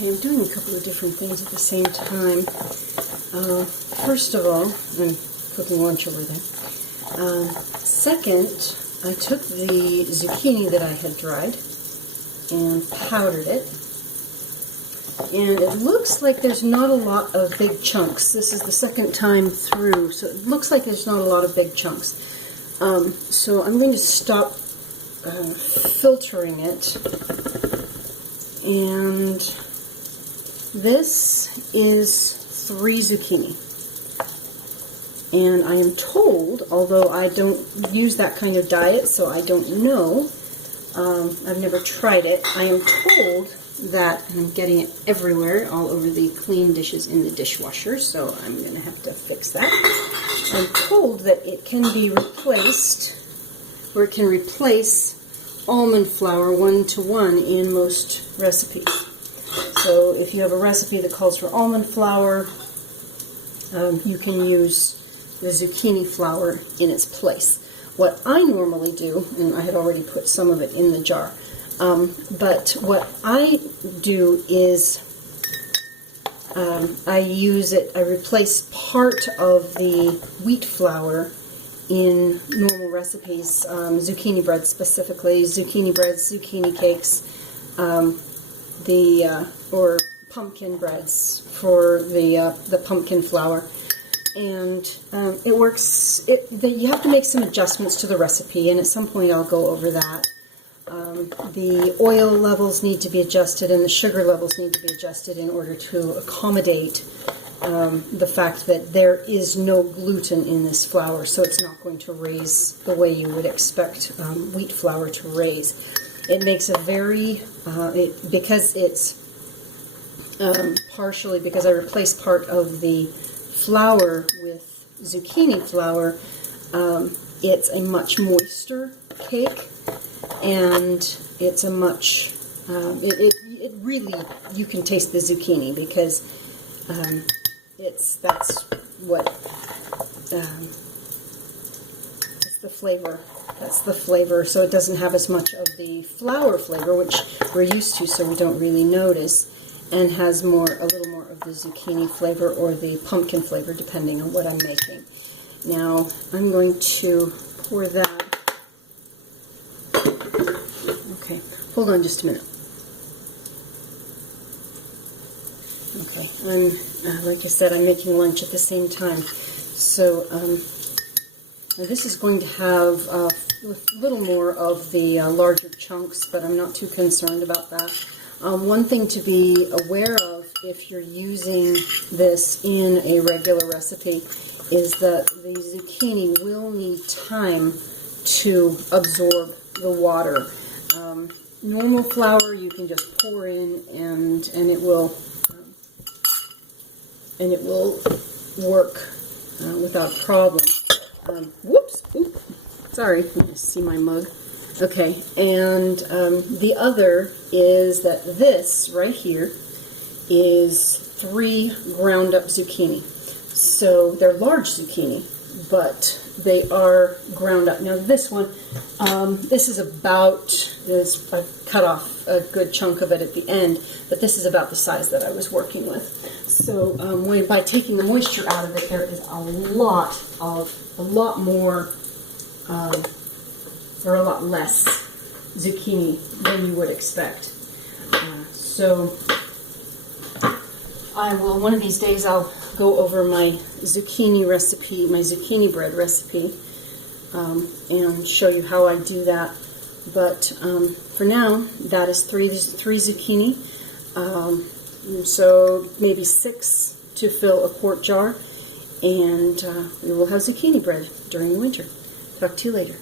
I'm doing a couple of different things at the same time. First of all, I'm cooking lunch over there. Second, I took the zucchini that I had dried and powdered it. And it looks like there's not a lot of big chunks. This is the second time through, so it looks like there's not a lot of big chunks. So I'm going to stop filtering it. And this is 3 zucchini. And I am told, although I don't use that kind of diet, so I don't know, I've never tried it, I am told that, and I'm getting it everywhere, all over the clean dishes in the dishwasher, so I'm going to have to fix that. I'm told that it can be replaced, or it can replace almond flour 1-to-1 in most recipes. So if you have a recipe that calls for almond flour, you can use the zucchini flour in its place. What I normally do, and I had already put some of it in the jar, but what I do is I replace part of the wheat flour in normal recipes, zucchini bread specifically, zucchini breads, zucchini cakes, or pumpkin breads for the pumpkin flour. And it works. You have to make some adjustments to the recipe, and at some point I'll go over that. The oil levels need to be adjusted, and the sugar levels need to be adjusted in order to accommodate the fact that there is no gluten in this flour, so it's not going to raise the way you would expect wheat flour to raise. It makes a very, because it's partially, because I replaced part of the flour with zucchini flour, it's a much moister cake, and it's a much, it really, you can taste the zucchini because that's what, it's the flavor. That's the flavor, so it doesn't have as much of the flour flavor, which we're used to, so we don't really notice, and has a little more of the zucchini flavor or the pumpkin flavor, depending on what I'm making. Now, I'm going to pour that. Okay, hold on just a minute. Okay, and like I said, I'm making lunch at the same time. So, this is going to have a little more of the larger chunks, but I'm not too concerned about that. One thing to be aware of if you're using this in a regular recipe is that the zucchini will need time to absorb the water. Normal flour you can just pour in and it will work without problem. Whoops! Oop, sorry, I see my mug. Okay, and the other is that this right here is 3 ground up zucchini. So they're large zucchini, but they are ground up. Now this one, this is I cut off a good chunk of it at the end, but this is about the size that I was working with. So by taking the moisture out of it, there is a lot more, or a lot less zucchini than you would expect. So I will, one of these days I'll go over my zucchini recipe, my zucchini bread recipe, and show you how I do that. But for now, that is 3 zucchini, so maybe 6 to fill a quart jar, and we will have zucchini bread during the winter. Talk to you later.